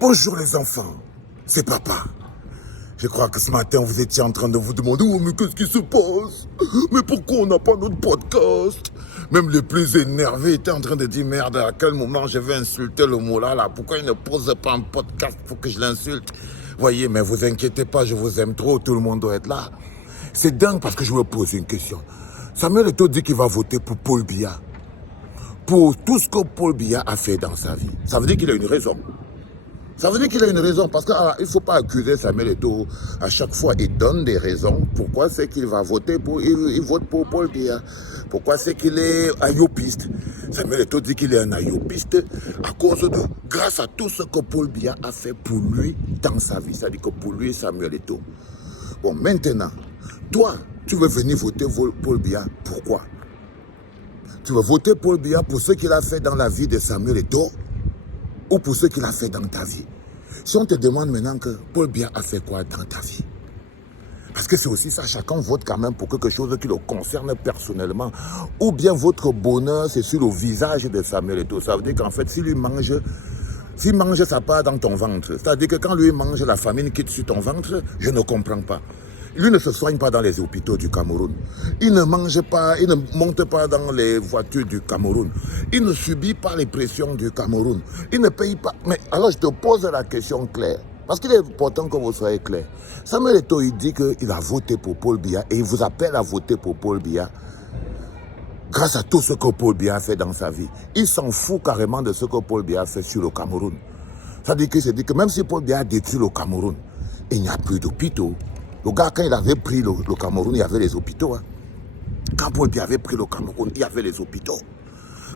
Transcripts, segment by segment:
Bonjour les enfants, c'est papa. Je crois que ce matin vous étiez en train de vous demander « Oh mais qu'est-ce qui se passe? Mais pourquoi on n'a pas notre podcast ?» Même les plus énervés étaient en train de dire « Merde, à quel moment je vais insulter le mot là, pourquoi il ne pose pas un podcast pour que je l'insulte ?» Voyez, mais vous inquiétez pas, je vous aime trop, tout le monde doit être là. C'est dingue parce que je me pose une question. Samuel Eto'o dit qu'il va voter pour Paul Biya. Pour tout ce que Paul Biya a fait dans sa vie. Ça veut dire qu'il a une raison. Ça veut dire qu'il a une raison, parce qu'il ne faut pas accuser Samuel Eto'o. À chaque fois, il donne des raisons. Pourquoi c'est qu'il va voter pour, il vote pour Paul Biya. Pourquoi c'est qu'il est ayopiste. Samuel Eto'o dit qu'il est un ayopiste à cause de, grâce à tout ce que Paul Biya a fait pour lui dans sa vie. C'est-à-dire que pour lui, Samuel Eto'o. Bon, maintenant, toi, tu veux venir voter Paul Biya. Pourquoi? Tu veux voter Paul Biya pour ce qu'il a fait dans la vie de Samuel Eto'o ou pour ce qu'il a fait dans ta vie. Si on te demande maintenant que Paul Biya a fait quoi dans ta vie? Parce que c'est aussi ça, chacun vote quand même pour quelque chose qui le concerne personnellement. Ou bien votre bonheur, c'est sur le visage de Samuel Eto'o. Ça veut dire qu'en fait, s'il mange sa part dans ton ventre, c'est-à-dire que quand lui mange, la famine quitte sur ton ventre, je ne comprends pas. Lui ne se soigne pas dans les hôpitaux du Cameroun. Il ne mange pas, il ne monte pas dans les voitures du Cameroun. Il ne subit pas les pressions du Cameroun. Il ne paye pas. Mais alors je te pose la question claire. Parce qu'il est important que vous soyez clair. Samuel Eto'o, il dit qu'il a voté pour Paul Biya et il vous appelle à voter pour Paul Biya grâce à tout ce que Paul Biya a fait dans sa vie. Il s'en fout carrément de ce que Paul Biya a fait sur le Cameroun. Ça veut dire qu'il se dit que même si Paul Biya a détruit le Cameroun, il n'y a plus d'hôpitaux. Le gars, quand il avait pris le Cameroun, il y avait les hôpitaux. Hein. Quand Paul Biya avait pris le Cameroun, il y avait les hôpitaux.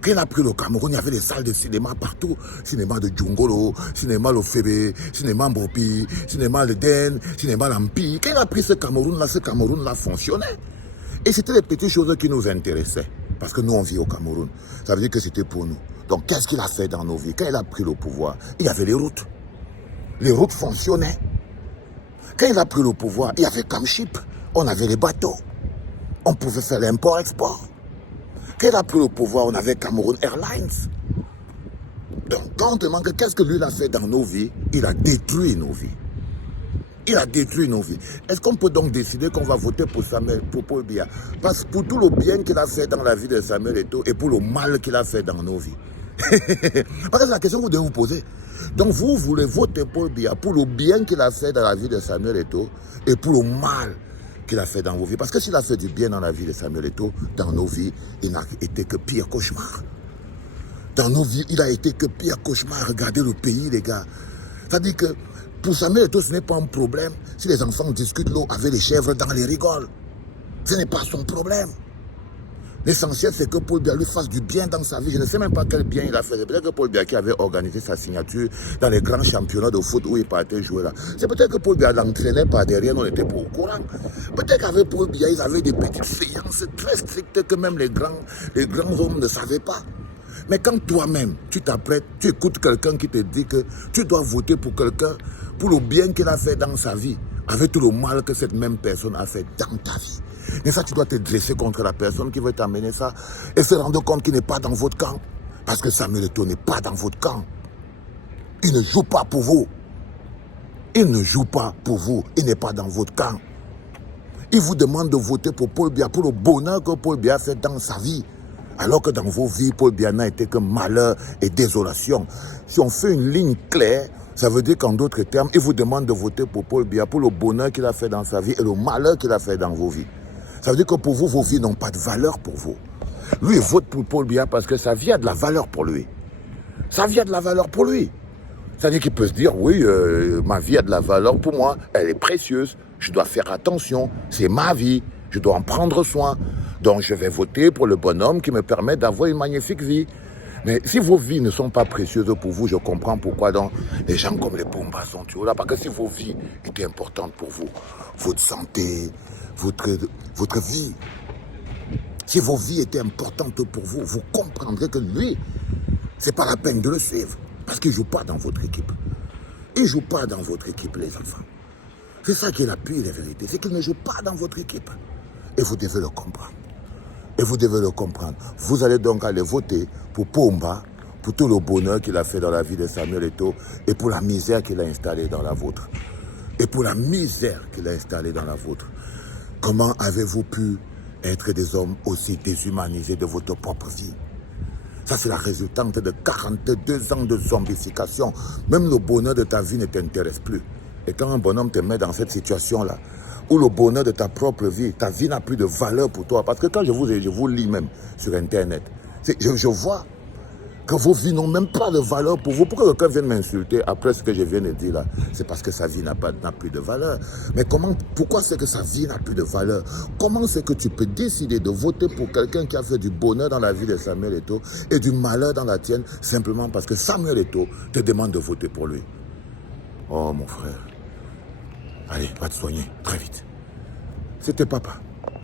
Quand il a pris le Cameroun, il y avait des salles de cinéma partout. Cinéma de Djungolo, cinéma Lofebe, cinéma Mbopi, cinéma Le Den, cinéma Lampi. Quand il a pris ce Cameroun-là fonctionnait. Et c'était les petites choses qui nous intéressaient. Parce que nous, on vit au Cameroun. Ça veut dire que c'était pour nous. Donc, qu'est-ce qu'il a fait dans nos vies? Quand il a pris le pouvoir, il y avait les routes. Les routes fonctionnaient. Quand il a pris le pouvoir, il y avait Camship, on avait les bateaux, on pouvait faire l'import-export. Quand il a pris le pouvoir, on avait Cameroun Airlines. Donc quand on demande qu'est-ce que lui a fait dans nos vies, il a détruit nos vies. Il a détruit nos vies. Est-ce qu'on peut donc décider qu'on va voter pour Paul Biya? Parce que pour tout le bien qu'il a fait dans la vie de Samuel Eto'o et pour le mal qu'il a fait dans nos vies. Parce que c'est la question que vous devez vous poser. Donc vous voulez voter Paul Biya pour le bien qu'il a fait dans la vie de Samuel Eto'o et pour le mal qu'il a fait dans vos vies. Parce que s'il a fait du bien dans la vie de Samuel Eto'o, dans nos vies, il n'a été que pire cauchemar. Dans nos vies, il a été que pire cauchemar. Regardez le pays, les gars. C'est-à-dire que pour Samuel Eto'o, ce n'est pas un problème si les enfants discutent l'eau avec les chèvres dans les rigoles. Ce n'est pas son problème. L'essentiel, c'est que Paul Biya lui fasse du bien dans sa vie. Je ne sais même pas quel bien il a fait. C'est peut-être que Paul Biya qui avait organisé sa signature dans les grands championnats de foot où il partait jouer là. C'est peut-être que Paul Biya l'entraînait par derrière, on n'était pas au courant. Peut-être qu'avec Paul Biya, ils avaient des petites séances très strictes que même les grands hommes ne savaient pas. Mais quand toi-même, tu t'apprêtes, tu écoutes quelqu'un qui te dit que tu dois voter pour quelqu'un, pour le bien qu'il a fait dans sa vie, avec tout le mal que cette même personne a fait dans ta vie. Mais ça, tu dois te dresser contre la personne qui veut t'amener ça et se rendre compte qu'il n'est pas dans votre camp. Parce que Samuel Eto'o n'est pas dans votre camp. Il ne joue pas pour vous. Il ne joue pas pour vous. Il n'est pas dans votre camp. Il vous demande de voter pour Paul Biya, pour le bonheur que Paul Biya a fait dans sa vie. Alors que dans vos vies, Paul Biya n'a été que malheur et désolation. Si on fait une ligne claire, ça veut dire qu'en d'autres termes, il vous demande de voter pour Paul Biya, pour le bonheur qu'il a fait dans sa vie et le malheur qu'il a fait dans vos vies. Ça veut dire que pour vous, vos vies n'ont pas de valeur pour vous. Lui, il vote pour Paul Biya parce que sa vie a de la valeur pour lui. Sa vie a de la valeur pour lui. C'est-à-dire qu'il peut se dire, oui, ma vie a de la valeur pour moi, elle est précieuse, je dois faire attention, c'est ma vie, je dois en prendre soin. Donc je vais voter pour le bonhomme qui me permet d'avoir une magnifique vie. Mais si vos vies ne sont pas précieuses pour vous, je comprends pourquoi donc les gens comme les Pomba sont toujours là. Parce que si vos vies étaient importantes pour vous, votre santé, votre vie, si vos vies étaient importantes pour vous, vous comprendrez que lui, c'est pas la peine de le suivre. Parce qu'il ne joue pas dans votre équipe. Il ne joue pas dans votre équipe, les enfants. C'est ça qui est la pure vérité. C'est qu'il ne joue pas dans votre équipe. Et vous devez le comprendre. Et vous devez le comprendre. Vous allez donc aller voter pour Pomba, pour tout le bonheur qu'il a fait dans la vie de Samuel Eto'o et pour la misère qu'il a installée dans la vôtre. Et pour la misère qu'il a installée dans la vôtre. Comment avez-vous pu être des hommes aussi déshumanisés de votre propre vie? Ça, c'est la résultante de 42 ans de zombification. Même le bonheur de ta vie ne t'intéresse plus. Et quand un bonhomme te met dans cette situation-là, où le bonheur de ta propre vie, ta vie n'a plus de valeur pour toi. Parce que quand je vous lis même sur Internet, je vois que vos vies n'ont même pas de valeur pour vous. Pourquoi quelqu'un vient m'insulter après ce que je viens de dire là? C'est parce que sa vie n'a plus de valeur. Mais pourquoi c'est que sa vie n'a plus de valeur? Comment c'est que tu peux décider de voter pour quelqu'un qui a fait du bonheur dans la vie de Samuel Eto'o et du malheur dans la tienne, simplement parce que Samuel Eto'o te demande de voter pour lui? Oh mon frère, allez, va te soigner, très vite. C'était papa.